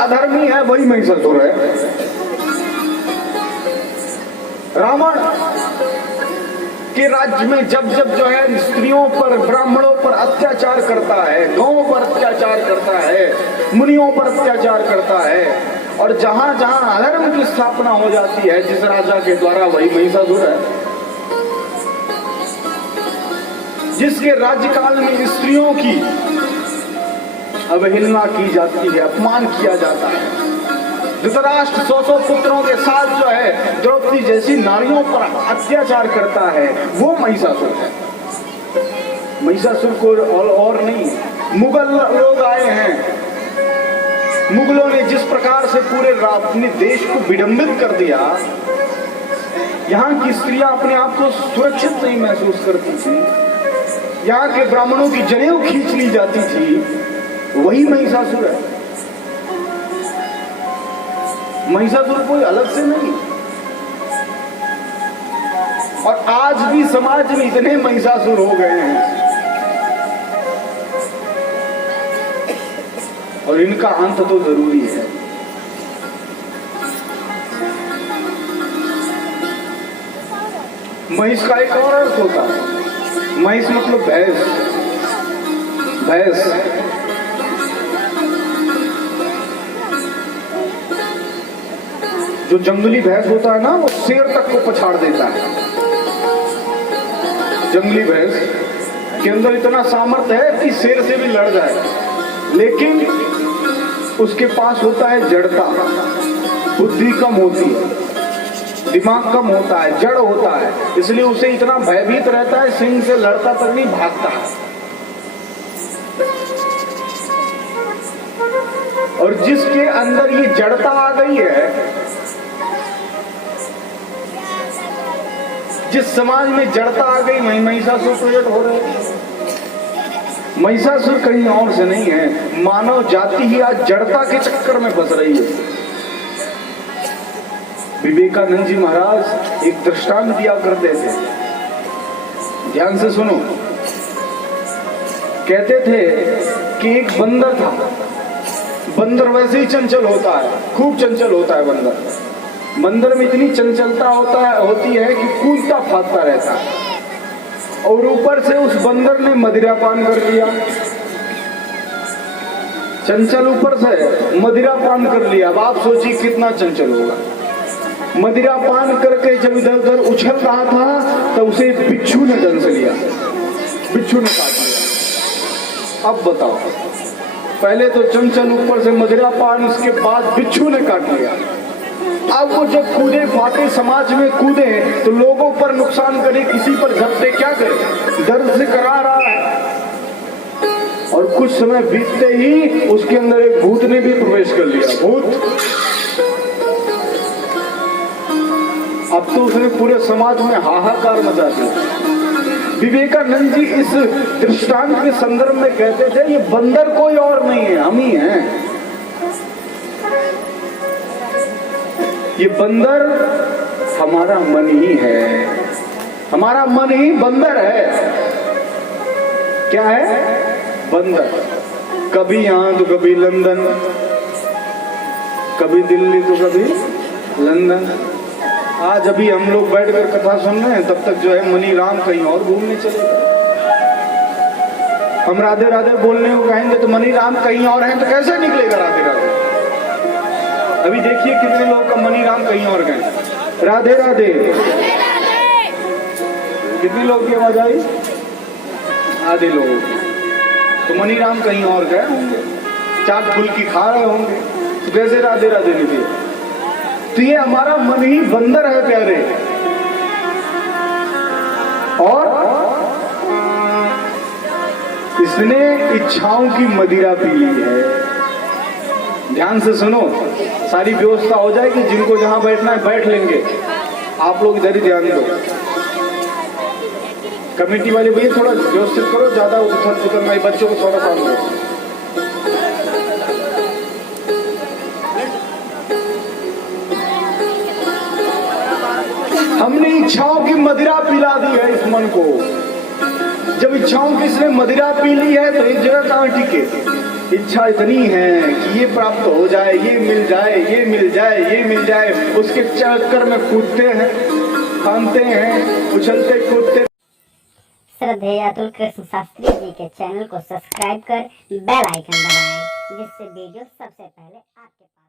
अधर्मी है वही महिषासुर है। रावण के राज्य में जब जब जो है स्त्रियों पर, ब्राह्मणों पर अत्याचार करता है, गौओं पर अत्याचार करता है, मुनियों पर अत्याचार करता है, और जहां जहां अधर्म की स्थापना हो जाती है जिस राजा के द्वारा, वही महिषासुर है। जिसके राज्यकाल में स्त्रियों की अवहेलना की जाती है, अपमान किया जाता है। धृतराष्ट्र 100 पुत्रों के साथ जो है द्रौपदी जैसी नारियों पर अत्याचार करता है, वो महिषासुर है। महिषासुर को और नहीं। मुगल लोग आए हैं, मुगलों ने जिस प्रकार से पूरे अपने देश को विडंबित कर दिया, यहाँ की स्त्रियां अपने आप को सुरक्षित नहीं महसूस करती थी, यहाँ के ब्राह्मणों की जनेऊ खींच ली जाती थी, वही महिषासुर है। महिषासुर कोई अलग से नहीं। और आज भी समाज में इतने महिषासुर हो गए हैं, और इनका अंत तो जरूरी है। महिष का एक और अर्थ होता है। महिष मतलब भैंस। भैंस जो जंगली भैंस होता है ना, वो शेर तक को पछाड़ देता है। जंगली भैंस के अंदर इतना सामर्थ्य है कि शेर से भी लड़ जाए, लेकिन उसके पास होता है जड़ता, बुद्धि कम होती है, दिमाग कम होता है, जड़ होता है, इसलिए उसे इतना भयभीत रहता है, सिंह से लड़ता तक नहीं, भागता है। और जिसके अंदर ये जड़ता आ गई है, जिस समाज में जड़ता आ गई, महिषासुर प्रकट हो रहे हैं। महिषासुर कहीं और से नहीं है, मानव जाति ही आज जड़ता के चक्कर में फंस रही है। विवेकानंद जी महाराज एक दृष्टांत दिया करते थे, ध्यान से सुनो। कहते थे कि एक बंदर था। बंदर वैसे ही चंचल होता है, खूब चंचल होता है बंदर। बंदर में इतनी चंचलता होती है कि कूदता फादता रहता है, और ऊपर से उस बंदर ने मदिरा पान कर लिया। चंचल ऊपर से मदिरा पान कर लिया। अब आप सोचिए कितना चंचल होगा। मदिरा पान करके जब इधर उधर उछल रहा था, तो उसे बिच्छू ने डंस लिया, बिच्छू ने काट लिया। अब बताओ, पहले तो चंचल, ऊपर से मदिरा पान, उसके बाद बिच्छू ने काट लिया। अब वो जब कूदे फाटे समाज में कूदे, तो लोगों पर नुकसान करे, किसी पर झपटे, क्या करे, दर्द से करा रहा है। और कुछ समय बीतते ही उसके अंदर एक भूत ने भी प्रवेश कर लिया। भूत, अब तो उसने पूरे समाज में हाहाकार मचा दिया। विवेकानंद जी इस दृष्टांत के संदर्भ में कहते थे, ये बंदर कोई और नहीं है, हम ही हैं। ये बंदर हमारा मन ही है, हमारा मन ही बंदर है। क्या है? बंदर। कभी यहां तो कभी लंदन, कभी दिल्ली तो कभी लंदन। आज अभी हम लोग बैठकर कथा सुन रहे हैं, तब तक जो है मनी राम कहीं और घूमने चले गए। हम राधे राधे बोलने को कहेंगे तो मनी राम कहीं और हैं, तो कैसे निकलेगा राधे राधे? अभी देखिए कितने लोगों का मनी राम कहीं और गए। राधे राधे, कितने लोग की आवाज आई? आधे लोगों की। तो मनी राम कहीं और गए होंगे, चाट फुल्की खा रहे होंगे, तो कैसे राधे राधे निकले? तो ये हमारा मन ही बंदर है प्यारे। और इसने इच्छाओं की मदिरा पी ली है। ध्यान से सुनो, सारी व्यवस्था हो जाएगी, जिनको जहां बैठना है बैठ लेंगे। आप लोग इधर ही ध्यान दो। कमेटी वाले भैया थोड़ा व्यवस्थित करो, ज्यादा उथल पुथल नहीं, बच्चों को थोड़ा काम दो। हमने इच्छाओं की मदिरा पिला दी है इस मन को। जब इच्छाओं की इसने मदिरा पी ली है, तो एक जगह कहां टिके? इच्छा इतनी है कि ये प्राप्त हो जाए, ये मिल जाए, ये मिल जाए, ये मिल जाए, उसके चक्कर में कूदते हैं, फांदते हैं, उछलते कूदते। श्रद्धेय अतुल कृष्ण शास्त्री जी के चैनल को सब्सक्राइब कर बेल आइकन दबाएं, जिससे वीडियो सबसे पहले आपके पास